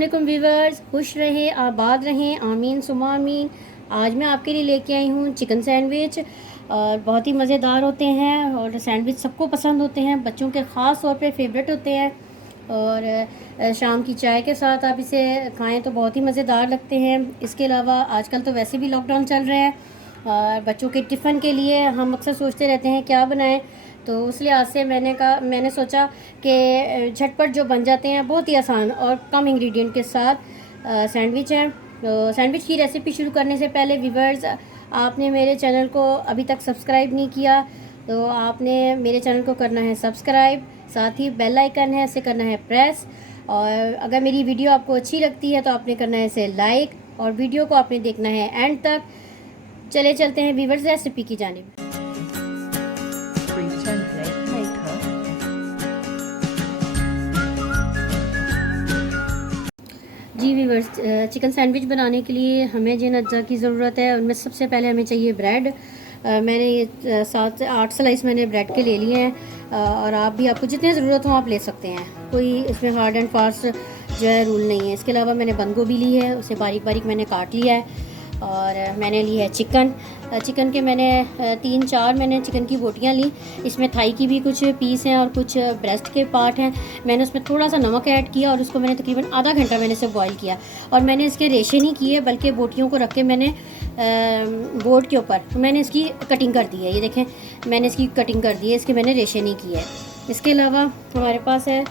वालेकुम व्यूवर्स, खुश रहें, आबाद रहें, आमीन सुमा आमीन। आज मैं आपके लिए लेके आई हूँ चिकन सैंडविच और बहुत ही मज़ेदार होते हैं और सैंडविच सबको पसंद होते हैं, बच्चों के ख़ास तौर पे फेवरेट होते हैं। और शाम की चाय के साथ आप इसे खाएं तो बहुत ही मज़ेदार लगते हैं। इसके अलावा आजकल तो वैसे भी लॉकडाउन चल रहे हैं और बच्चों के टिफ़िन के लिए हम अक्सर सोचते रहते हैं क्या बनाएं, तो उस लिहाज से मैंने सोचा कि झटपट जो बन जाते हैं बहुत ही आसान और कम इंग्रेडिएंट के साथ सैंडविच है। तो सैंडविच की रेसिपी शुरू करने से पहले व्यूवर्स, आपने मेरे चैनल को अभी तक सब्सक्राइब नहीं किया तो आपने मेरे चैनल को करना है सब्सक्राइब, साथ ही बेल आइकन है इसे करना है प्रेस। और अगर मेरी वीडियो आपको अच्छी लगती है तो आपने करना है इसे लाइक और वीडियो को आपने देखना है एंड तक। चले चलते हैं व्यूवर्स रेसिपी की जानिब। जी व्यूवर्स, चिकन सैंडविच बनाने के लिए हमें जिन अज्जा की ज़रूरत है उनमें सबसे पहले हमें चाहिए ब्रेड। मैंने ये 7 से 8 स्लाइस मैंने ब्रेड के ले लिए हैं और आप भी आपको जितने ज़रूरत हो आप ले सकते हैं, कोई इसमें हार्ड एंड फास्ट जो है रूल नहीं है। इसके अलावा मैंने बंद गोभी ली है, उसे बारीक बारीक मैंने काट लिया है। और मैंने ली है चिकन के मैंने 3-4 मैंने चिकन की बोटियाँ ली। इसमें थाई की भी कुछ पीस हैं और कुछ ब्रेस्ट के पार्ट हैं। मैंने उसमें थोड़ा सा नमक ऐड किया और उसको मैंने तकरीबन आधा घंटा मैंने इसे बॉईल किया और मैंने इसके रेशे नहीं किए बल्कि बोटियों को रख के मैंने बोर्ड के ऊपर मैंने इसकी कटिंग कर दी है। ये देखें, मैंने इसकी कटिंग कर दी है, इसके मैंने रेशे नहीं किए। इसके अलावा हमारे पास है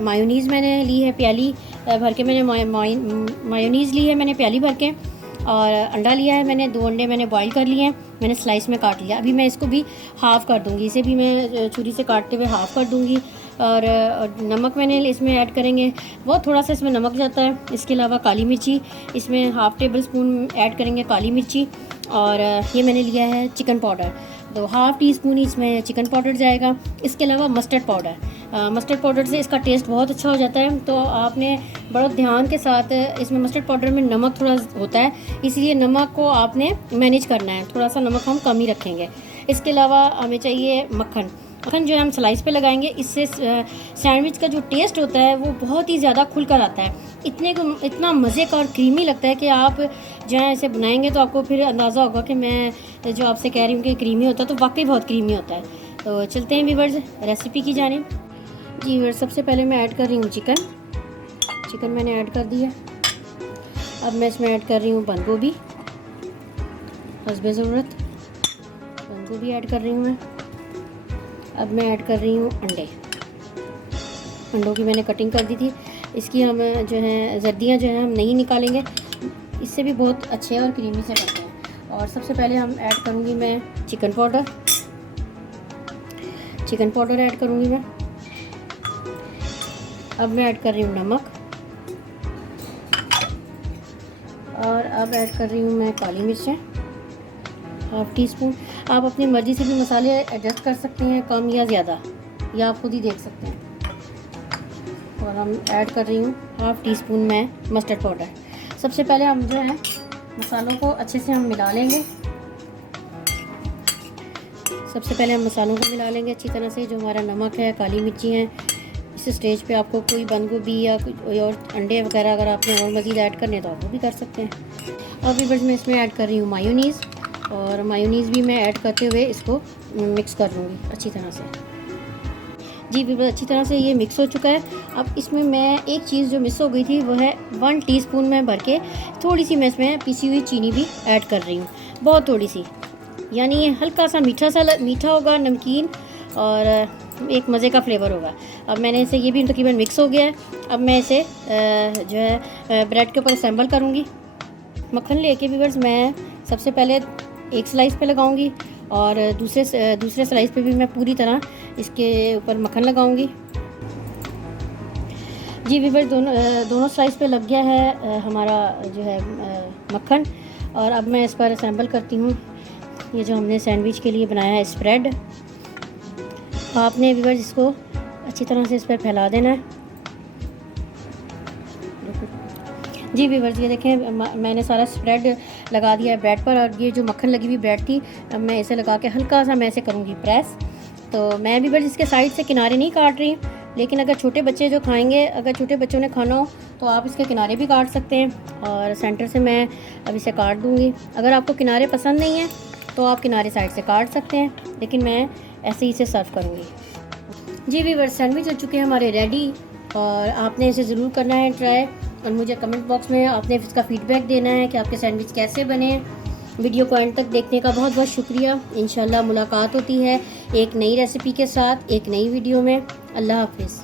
मायोनीज़ मैंने ली है प्याली भर के, मैंने मायोनीज़ ली है मैंने प्याली भर के। और अंडा लिया है मैंने, 2 अंडे मैंने बॉईल कर लिए हैं, मैंने स्लाइस में काट लिया। अभी मैं इसको भी हाफ़ कर दूंगी, इसे भी मैं छुरी से काटते हुए हाफ़ कर दूंगी। और नमक मैंने इसमें ऐड करेंगे, बहुत थोड़ा सा इसमें नमक जाता है। इसके अलावा काली मिर्ची इसमें हाफ़ टेबल स्पून ऐड करेंगे काली मिर्ची। और ये मैंने लिया है चिकन पाउडर, तो हाफ़ टी स्पून इसमें चिकन पाउडर जाएगा। इसके अलावा मस्टर्ड पाउडर से इसका टेस्ट बहुत अच्छा हो जाता है। तो आपने बड़ा ध्यान के साथ इसमें मस्टर्ड पाउडर में नमक थोड़ा होता है, इसलिए नमक को आपने मैनेज करना है, थोड़ा सा नमक हम कम ही रखेंगे। इसके अलावा हमें चाहिए मक्खन जो है हम स्लाइस पे लगाएंगे। इससे सैंडविच का जो टेस्ट होता है वो बहुत ही ज़्यादा खुल कर आता है, इतना मज़े का और क्रीमी लगता है कि आप जो है इसे बनाएंगे तो आपको फिर अंदाज़ा होगा कि मैं जो आपसे कह रही हूँ कि क्रीमी होता है, तो वाकई बहुत क्रीमी होता है। तो चलते हैं व्यूअर्स रेसिपी की जानिब। जी व्यूअर्स, सबसे पहले मैं ऐड कर रही हूँ चिकन मैंने ऐड कर दिया। अब मैं इसमें ऐड कर रही हूँ बंद गोभी, हस्बे ज़रूरत बंद गोभी ऐड कर रही हूँ मैं। अब मैं ऐड कर रही हूँ अंडों की मैंने कटिंग कर दी थी। इसकी हम जो है जर्दियाँ जो है हम नहीं निकालेंगे, इससे भी बहुत अच्छे और क्रीमी से बनते हैं। और सबसे पहले हम ऐड करूँगी मैं चिकन पाउडर ऐड करूँगी मैं। अब मैं ऐड कर रही हूँ नमक और अब ऐड कर रही हूँ मैं काली मिर्चें, हाफ़ टी स्पून। आप अपनी मर्ज़ी से भी मसाले एडजस्ट कर सकते हैं, कम या ज़्यादा, या आप खुद ही देख सकते हैं। और हम ऐड कर रही हूँ हाफ़ टी स्पून में मस्टर्ड पाउडर। सबसे पहले हम जो है मसालों को अच्छे से हम मिला लेंगे। अच्छी तरह से। जो हमारा नमक है, काली मिर्ची है, इस स्टेज पे आपको कोई बंद गोभी या कोई और अंडे वगैरह अगर आपने और मज़ीद ऐड करने तो आप वो भी कर सकते हैं। अब भी बस मैं इसमें ऐड कर रही हूँ मायोनीज़, और मायोनीज़ भी मैं ऐड करते हुए इसको मिक्स कर लूँगी अच्छी तरह से। जी बिल्कुल, अच्छी तरह से ये मिक्स हो चुका है। अब इसमें मैं एक चीज़ जो मिस हो गई थी वो है 1 टीस्पून में भर के थोड़ी सी मैं इसमें पिसी हुई चीनी भी ऐड कर रही हूँ, बहुत थोड़ी सी, यानी ये हल्का सा मीठा होगा, नमकीन और एक मज़े का फ्लेवर होगा। अब मैंने इसे ये भी तकरीबन मिक्स हो गया है। अब मैं इसे जो है ब्रेड के ऊपर असेंबल करूँगी। मक्खन लेके व्यूअर्स मैं सबसे पहले एक स्लाइस पे लगाऊंगी और दूसरे स्लाइस पे भी मैं पूरी तरह इसके ऊपर मक्खन लगाऊंगी। जी व्यूअर्स, दोनों स्लाइस पे लग गया है हमारा जो है मक्खन। और अब मैं इस पर असेंबल करती हूँ ये जो हमने सैंडविच के लिए बनाया है स्प्रेड। आपने व्यूअर्स इसको अच्छी तरह से इस पर फैला देना है। जी व्यूअर्स, ये देखें मैंने सारा स्प्रेड लगा दिया है ब्रेड पर। और ये जो मक्खन लगी हुई ब्रेड थी, अब मैं इसे लगा के हल्का सा मैं इसे करूँगी प्रेस। तो मैं व्यूअर्स इसके साइड से किनारे नहीं काट रही, लेकिन अगर छोटे बच्चे जो खाएंगे, अगर छोटे बच्चों ने खाना हो तो आप इसके किनारे भी काट सकते हैं, और सेंटर से मैं अब इसे काट दूँगी। अगर आपको किनारे पसंद नहीं है तो आप किनारे साइड से काट सकते हैं, लेकिन मैं ऐसे ही इसे सर्व करूँगी। जी व्यूअर्स, सैंडविच हो चुके हैं हमारे रेडी, और आपने इसे ज़रूर करना है ट्राई, और मुझे कमेंट बॉक्स में आपने इसका फ़ीडबैक देना है कि आपके सैंडविच कैसे बने हैं। वीडियो को एंड तक देखने का बहुत बहुत शुक्रिया। इंशाल्लाह मुलाकात होती है एक नई रेसिपी के साथ, एक नई वीडियो में। अल्लाह हाफिज़।